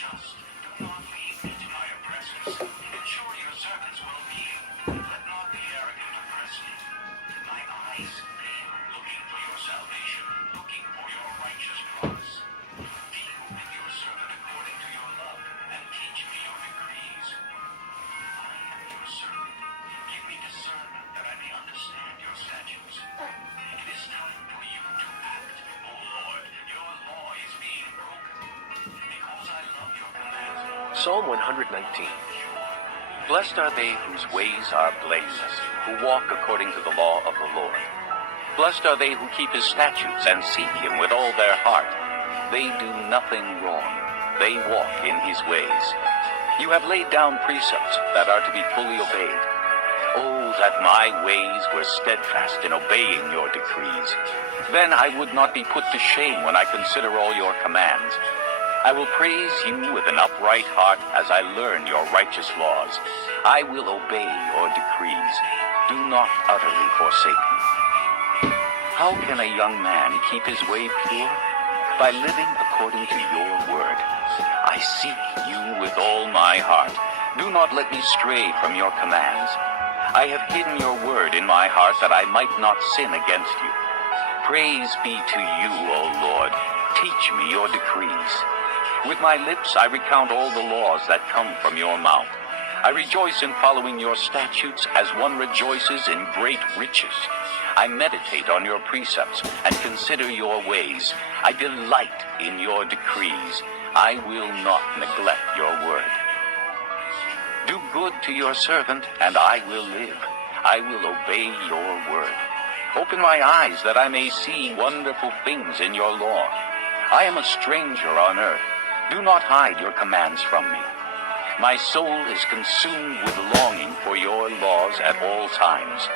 just. Do not lead me to my oppressors. Ensure your servant's well-being. Let not the arrogant oppress me. My eyes fail looking for your salvation, looking for your righteous promise. Deal with your servant according to your love, and teach me your decrees. I am your servant. Give me discernment that I may understand your statutes. It is time for you to act, O Lord. Your law is being broken. Because I love your commands. Psalm 119. Blessed are they whose ways are blameless, who walk according to the law of the Lord. Blessed are they who keep his statutes and seek him with all their heart. They do nothing wrong. They walk in his ways. You have laid down precepts that are to be fully obeyed. Oh, that my ways were steadfast in obeying your decrees. Then I would not be put to shame when I consider all your commands. I will praise you with an upright heart as I learn your righteous laws. I will obey your decrees. Do not utterly forsake me. How can a young man keep his way pure? By living according to your word. I seek you with all my heart. Do not let me stray from your commands. I have hidden your word in my heart that I might not sin against you. Praise be to you, O Lord. Teach me your decrees. With my lips I recount all the laws that come from your mouth. I rejoice in following your statutes as one rejoices in great riches. I meditate on your precepts and consider your ways. I delight in your decrees. I will not neglect your word. Do good to your servant, and I will live. I will obey your word. Open my eyes that I may see wonderful things in your law. I am a stranger on earth. Do not hide your commands from me. My soul is consumed with longing for your laws at all times.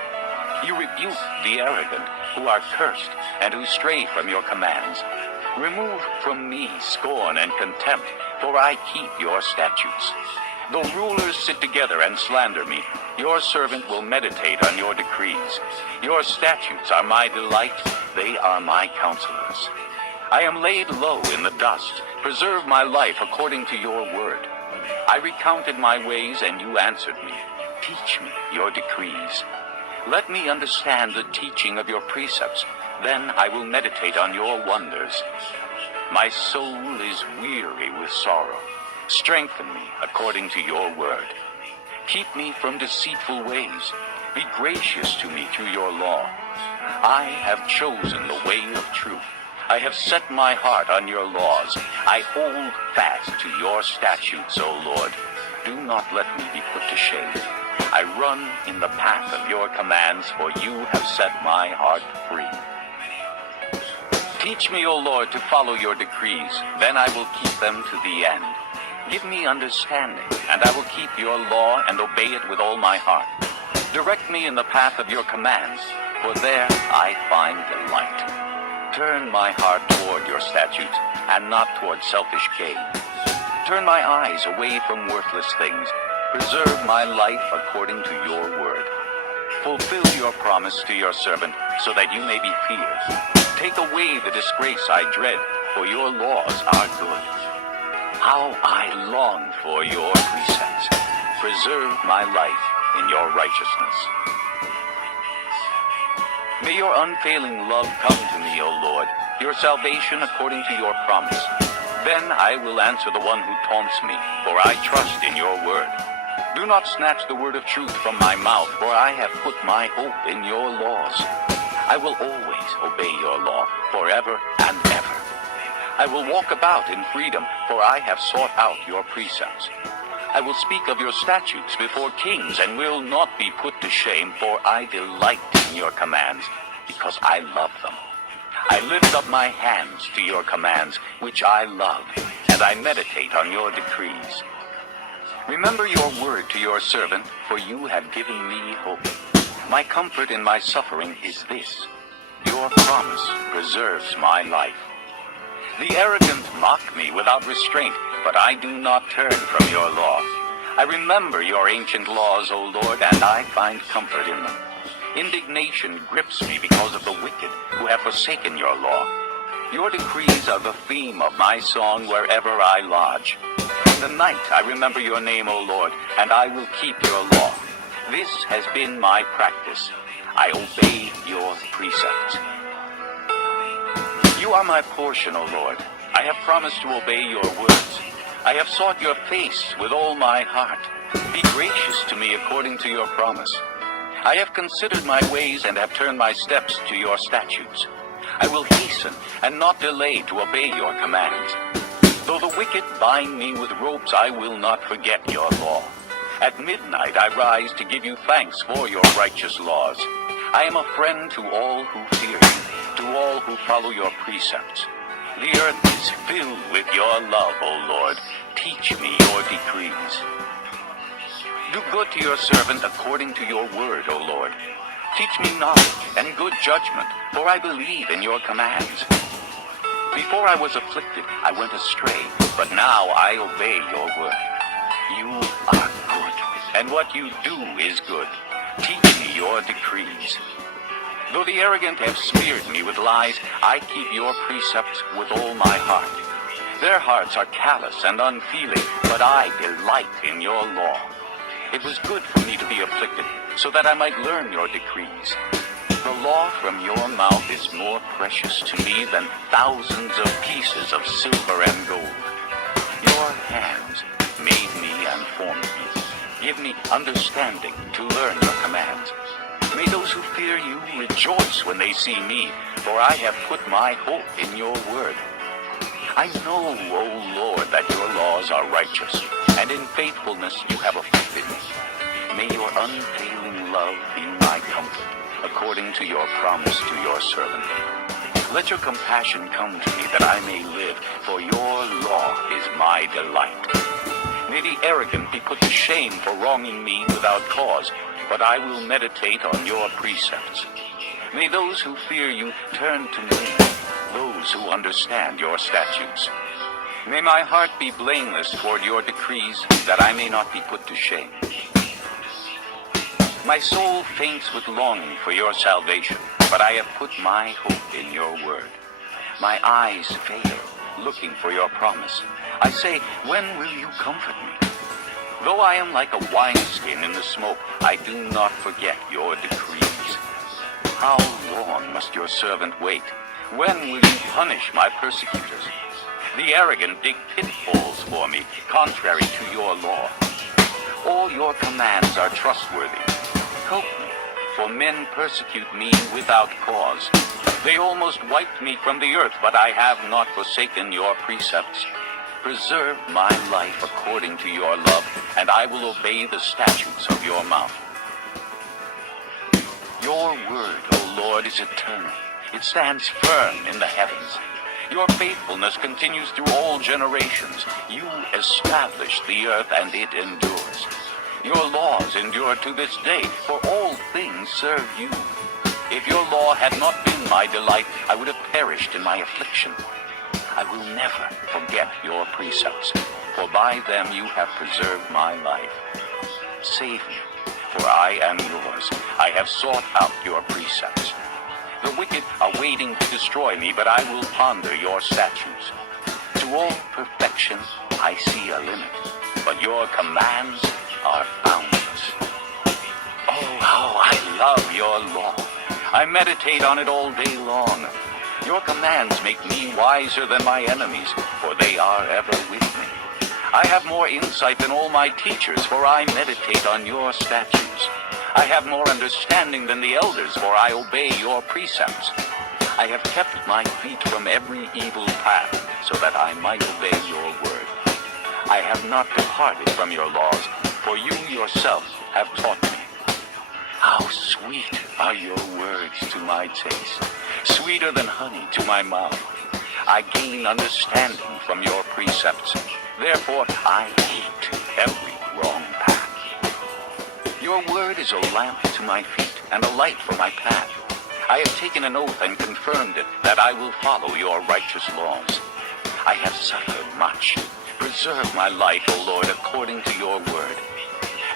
You rebuke the arrogant, who are cursed, and who stray from your commands. Remove from me scorn and contempt, for I keep your statutes. Though rulers sit together and slander me, your servant will meditate on your decrees. Your statutes are my delight, they are my counselors. I am laid low in the dust. Preserve my life according to your word. I recounted my ways, and you answered me. Teach me your decrees. Let me understand the teaching of your precepts. Then I will meditate on your wonders. My soul is weary with sorrow. Strengthen me according to your word. Keep me from deceitful ways. Be gracious to me through your law. I have chosen the way of truth. I have set my heart on your laws. I hold fast to your statutes, O Lord. Do not let me be put to shame. I run in the path of your commands, for you have set my heart free. Teach me, O Lord, to follow your decrees. Then I will keep them to the end. Give me understanding, and I will keep your law and obey it with all my heart. Direct me in the path of your commands, for there I find delight. Turn my heart toward your statutes, and not toward selfish gain. Turn my eyes away from worthless things. Preserve my life according to your word. Fulfill your promise to your servant, so that you may be feared. Take away the disgrace I dread, for your laws are good. How I long for your precepts. Preserve my life in your righteousness. May your unfailing love come to me, O Lord, your salvation according to your promise. Then I will answer the one who taunts me, for I trust in your word. Do not snatch the word of truth from my mouth, for I have put my hope in your laws. I will always obey your law, forever and ever. I will walk about in freedom, for I have sought out your precepts. I will speak of your statutes before kings and will not be put to shame, for I delight in your commands, because I love them. I lift up my hands to your commands, which I love, and I meditate on your decrees. Remember your word to your servant, for you have given me hope. My comfort in my suffering is this: your promise preserves my life. The arrogant mock me without restraint, but I do not turn from your law. I remember your ancient laws, O Lord, and I find comfort in them. Indignation grips me because of the wicked who have forsaken your law. Your decrees are the theme of my song wherever I lodge. the night I remember your name, O Lord, and I will keep your law. This has been my practice. I obey your precepts. You are my portion, O Lord. I have promised to obey your words. I have sought your face with all my heart. Be gracious to me according to your promise. I have considered my ways and have turned my steps to your statutes. I will hasten and not delay to obey your commands. Though the wicked bind me with ropes, I will not forget your law. At midnight I rise to give you thanks for your righteous laws. I am a friend to all who fear you, to all who follow your precepts. The earth is filled with your love, O Lord. Teach me your decrees. Do good to your servant according to your word, O Lord. Teach me knowledge and good judgment, for I believe in your commands. Before I was afflicted, I went astray, but now I obey your word. You are good, and what you do is good. Teach me your decrees. Though the arrogant have smeared me with lies, I keep your precepts with all my heart. Their hearts are callous and unfeeling, but I delight in your law. It was good for me to be afflicted, so that I might learn your decrees. The law from your mouth is more precious to me than thousands of pieces of silver and gold. Your hands made me and formed me. Give me understanding to learn your commands. May those who fear you rejoice when they see me, for I have put my hope in your word. I know, O Lord, that your laws are righteous, and in faithfulness you have afflicted me. May your unfailing love be my comfort, according to your promise to your servant. Let your compassion come to me that I may live, for your law is my delight. May the arrogant be put to shame for wronging me without cause, but I will meditate on your precepts. May those who fear you turn to me, those who understand your statutes. May my heart be blameless toward your decrees, that I may not be put to shame. My soul faints with longing for your salvation, but I have put my hope in your word. My eyes fail, looking for your promise. I say, when will you comfort me? Though I am like a wineskin in the smoke, I do not forget your decrees. How long must your servant wait? When will you punish my persecutors? The arrogant dig pitfalls for me, contrary to your law. All your commands are trustworthy. Help me, for men persecute me without cause. They almost wiped me from the earth, but I have not forsaken your precepts. Preserve my life according to your love, and I will obey the statutes of your mouth. Your word, O Lord, is eternal. It stands firm in the heavens. Your faithfulness continues through all generations. You established the earth, and it endures. Your laws endure to this day, for all things serve you. If your law had not been my delight, I would have perished in my affliction. I will never forget your precepts, for by them you have preserved my life. Save me, for I am yours. I have sought out your precepts. The wicked are waiting to destroy me, but I will ponder your statutes. To all perfection I see a limit, but your commands are boundless. Oh, how I love your law. I meditate on it all day long. Your commands make me wiser than my enemies, for they are ever with me. I have more insight than all my teachers, for I meditate on your statutes. I have more understanding than the elders, for I obey your precepts. I have kept my feet from every evil path, so that I might obey your word. I have not departed from your laws, for you yourself have taught me. How sweet are your words to my taste, sweeter than honey to my mouth. I gain understanding from your precepts. Therefore I hate every wrong path. Your word is a lamp to my feet and a light for my path. I have taken an oath and confirmed it, that I will follow your righteous laws. I have suffered much. Preserve my life, O Lord, according to your word.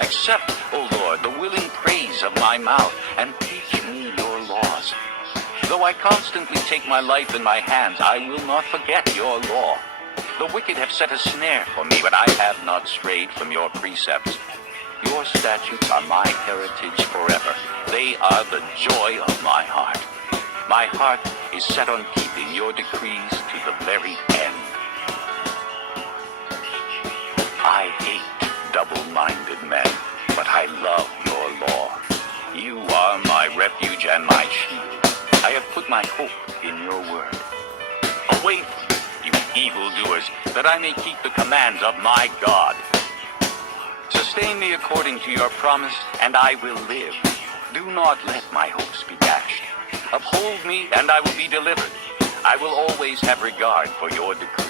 Accept, O Lord, the willing praise of my mouth, and teach me your laws. Though I constantly take my life in my hands, I will not forget your law. The wicked have set a snare for me, but I have not strayed from your precepts. Your statutes are my heritage forever. They are the joy of my heart. My heart is set on keeping your decrees to the very end. I hate double-minded men, but I love your law. You are my refuge and my shield. I have put my hope in your word. Away from me, you evildoers, that I may keep the commands of my God. Sustain me according to your promise, and I will live. Do not let my hopes be dashed. Uphold me, and I will be delivered. I will always have regard for your decrees.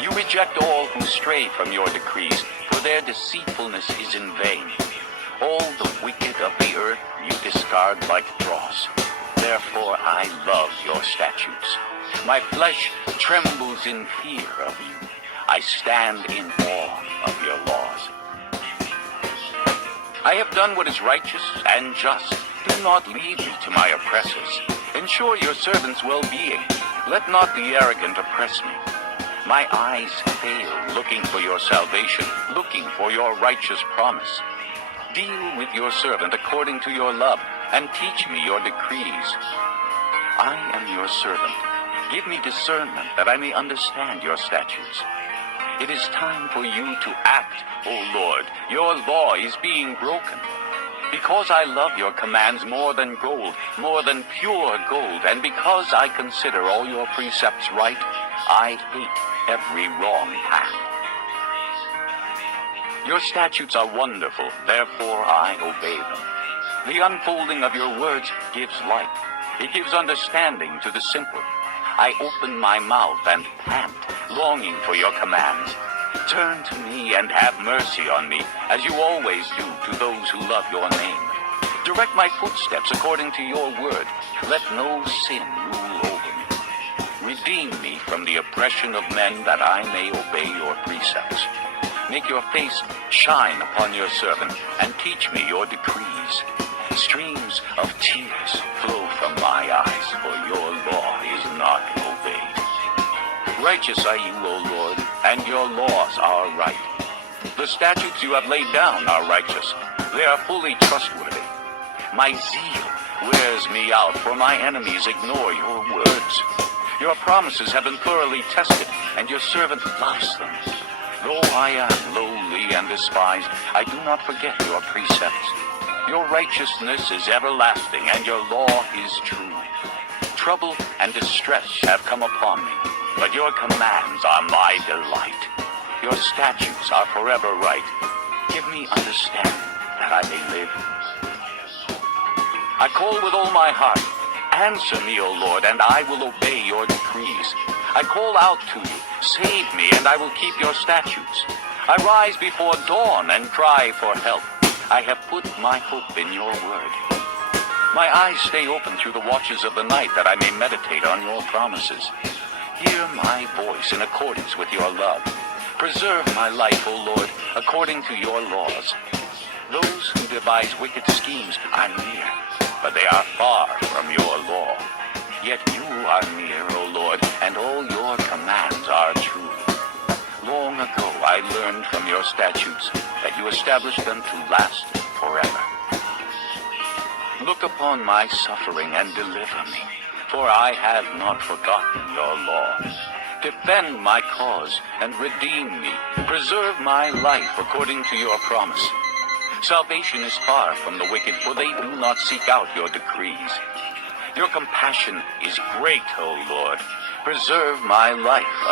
You reject all who stray from your decrees, for their deceitfulness is in vain. All the wicked of the earth you discard like dross. Therefore I love your statutes. My flesh trembles in fear of you. I stand in awe of your laws. I have done what is righteous and just. Do not lead me to my oppressors. Ensure your servant's well-being. Let not the arrogant oppress me. My eyes fail looking for your salvation, looking for your righteous promise. Deal with your servant according to your love, and teach me your decrees. I am your servant. Give me discernment that I may understand your statutes. It is time for you to act, O Lord. Your law is being broken. Because I love your commands more than gold, more than pure gold, and because I consider all your precepts right, I hate every wrong path. Your statutes are wonderful, therefore I obey them. The unfolding of your words gives light. It gives understanding to the simple. I open my mouth and pant, longing for your commands. Turn to me and have mercy on me, as you always do to those who love your name. Direct my footsteps according to your word. Let no sin rule over me. Redeem me from the oppression of men, that I may obey your precepts. Make your face shine upon your servant, and teach me your decrees. Streams of tears flow from my eyes, for your law is not obeyed. Righteous are you, O Lord, and your laws are right. The statutes you have laid down are righteous. They are fully trustworthy. My zeal wears me out, for my enemies ignore your words. Your promises have been thoroughly tested, and your servant loves them. Though I am lowly and despised, I do not forget your precepts. Your righteousness is everlasting, and your law is true. Trouble and distress have come upon me, but your commands are my delight. Your statutes are forever right. Give me understanding, that I may live. I call with all my heart. Answer me, O Lord, and I will obey your decrees. I call out to you. Save me, and I will keep your statutes. I rise before dawn and cry for help. I have put my hope in your word. My eyes stay open through the watches of the night, that I may meditate on your promises. Hear my voice in accordance with your love. Preserve my life, O Lord, according to your laws. Those who devise wicked schemes are near, but they are far from your law. Yet you are near, O Lord, and all your commands are true. Long ago I learned from your statutes that you established them to last forever. Look upon my suffering and deliver me, for I have not forgotten your law. Defend my cause and redeem me. Preserve my life according to your promise. Salvation is far from the wicked, for they do not seek out your decrees. Your compassion is great, O Lord. Preserve my life